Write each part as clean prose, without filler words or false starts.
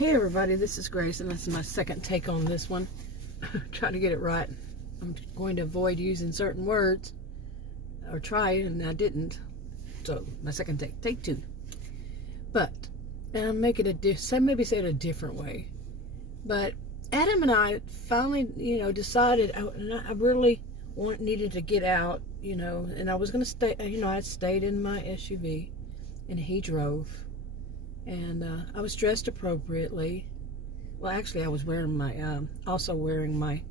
Hey everybody, this is Grace, and this is my second take on this one. Trying to get it right. I'm going to avoid using certain words, or try, and I didn't. So my second take two. But make it maybe say it a different way. But Adam and I finally, decided I really needed to get out, and I was going to stay. I stayed in my SUV, and he drove. And I was dressed appropriately. Well, actually, I was wearing my, also wearing my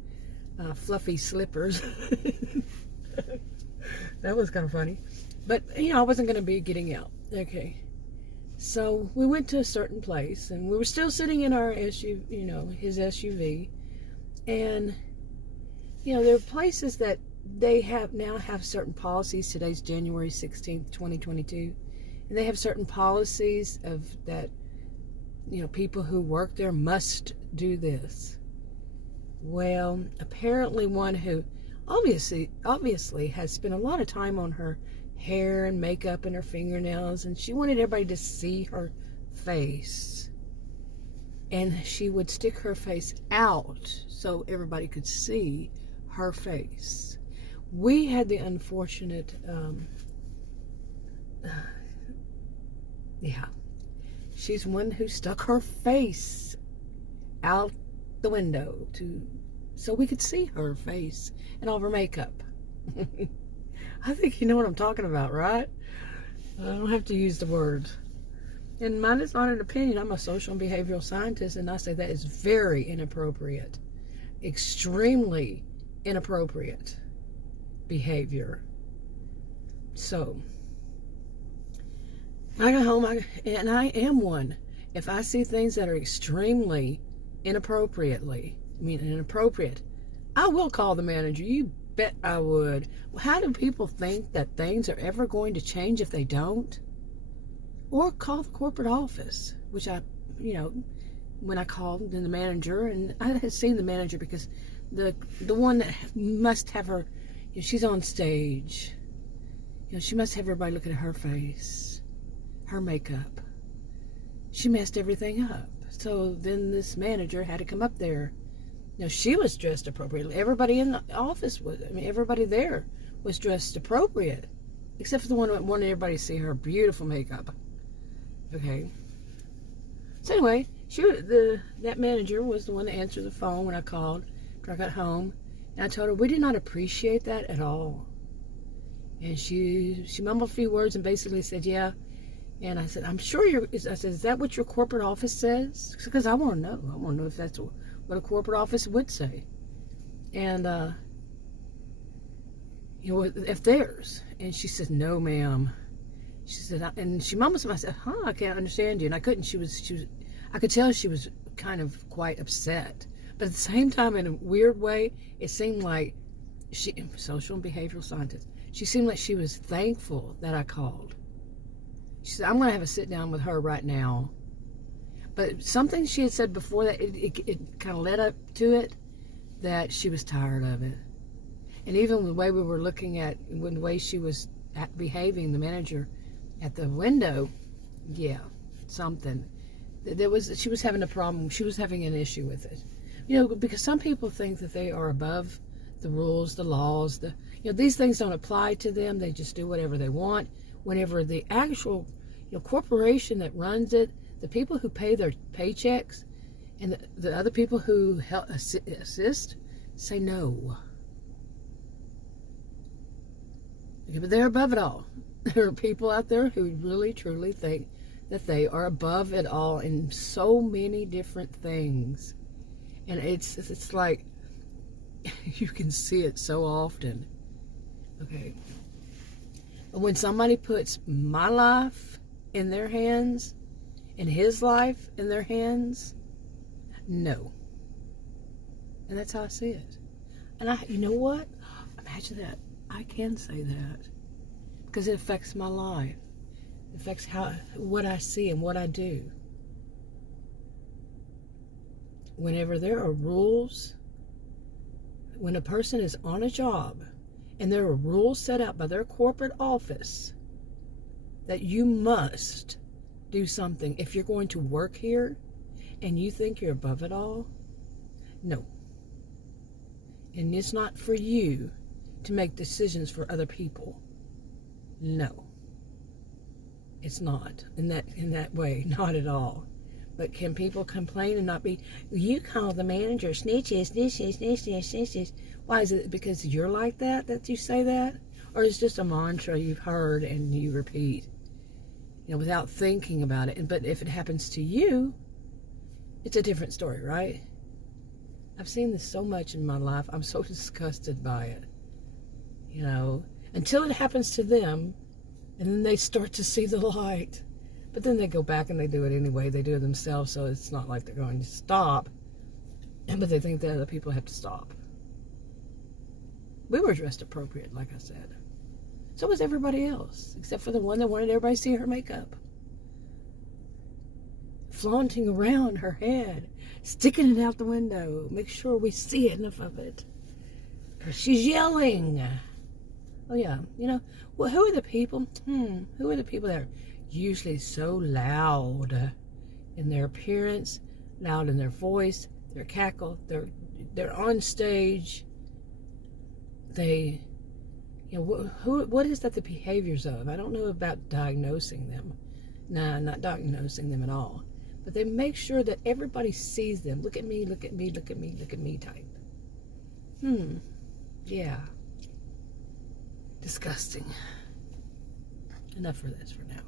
fluffy slippers. That was kind of funny. But, I wasn't going to be getting out. Okay. So we went to a certain place, and we were still sitting in our SUV, his SUV. And, there are places that they now have certain policies. Today's January 16th, 2022. And they have certain policies of that, people who work there must do this. Well, apparently one who obviously has spent a lot of time on her hair and makeup and her fingernails, and she wanted everybody to see her face. And she would stick her face out so everybody could see her face. We had the unfortunate, she's one who stuck her face out the window so we could see her face and all of her makeup. I think you know what I'm talking about, right? I don't have to use the words. And mine is not an opinion. I'm a social and behavioral scientist, and I say that is very inappropriate. Extremely inappropriate behavior. So I go home, and I am one. If I see things that are extremely inappropriate, I will call the manager. You bet I would. Well, how do people think that things are ever going to change if they don't? Or call the corporate office, which when I called, then the manager, and I had seen the manager because the one that must have her, she's on stage. She must have everybody looking at her face. Her makeup. She messed everything up. So then this manager had to come up there. She was dressed appropriately. Everybody in the office everybody there was dressed appropriate. Except for the one that wanted everybody to see her beautiful makeup. Okay. So anyway, that manager was the one that answered the phone when I called after I got home. And I told her we did not appreciate that at all. And she mumbled a few words and basically said, yeah. And I said, I'm sure I said, is that what your corporate office says? Because I want to know. I want to know if that's what a corporate office would say. And, if theirs. And she said, no, ma'am. She said, and she mumbled something. I said, I can't understand you. And I couldn't. I could tell she was kind of quite upset. But at the same time, in a weird way, it seemed like social and behavioral scientist, she seemed like she was thankful that I called. She said, I'm going to have a sit down with her right now. But something she had said before that, it kind of led up to it, that she was tired of it. And even the way we were looking at, the way she was behaving, the manager at the window, something. She was having a problem. She was having an issue with it. Because some people think that they are above the rules, the laws, these things don't apply to them. They just do whatever they want. Whenever the actual corporation that runs it, the people who pay their paychecks, and the other people who help assist say no. Okay, but they're above it all. There are people out there who really truly think that they are above it all in so many different things, and it's like you can see it so often. Okay. When somebody puts my life in their hands and his life in their hands, no. And that's how I see it. And you know what? Imagine that. I can say that. Because it affects my life. It affects what I see and what I do. Whenever there are rules, when a person is on a job, and there are rules set out by their corporate office that you must do something if you're going to work here, and you think you're above it all? No. And it's not for you to make decisions for other people. No. It's not in that way, not at all. But can people complain and not be, you call the manager snitches, snitches, snitches, snitches. Why is it because you're like that you say that? Or is it just a mantra you've heard and you repeat, without thinking about it? But if it happens to you, it's a different story, right? I've seen this so much in my life. I'm so disgusted by it. Until it happens to them, and then they start to see the light. But then they go back and they do it anyway. They do it themselves, so it's not like they're going to stop. But they think that other people have to stop. We were dressed appropriate, like I said. So was everybody else, except for the one that wanted everybody to see her makeup. Flaunting around her head, sticking it out the window. Make sure we see enough of it. She's yelling. Oh yeah, well, who are the people? Who are the people that are usually so loud in their appearance, loud in their voice, their cackle, they're on stage. They, what is that the behaviors of? I don't know about diagnosing them. Nah, not diagnosing them at all. But they make sure that everybody sees them. Look at me, look at me, look at me, look at me type. Yeah. Disgusting. Enough for this for now.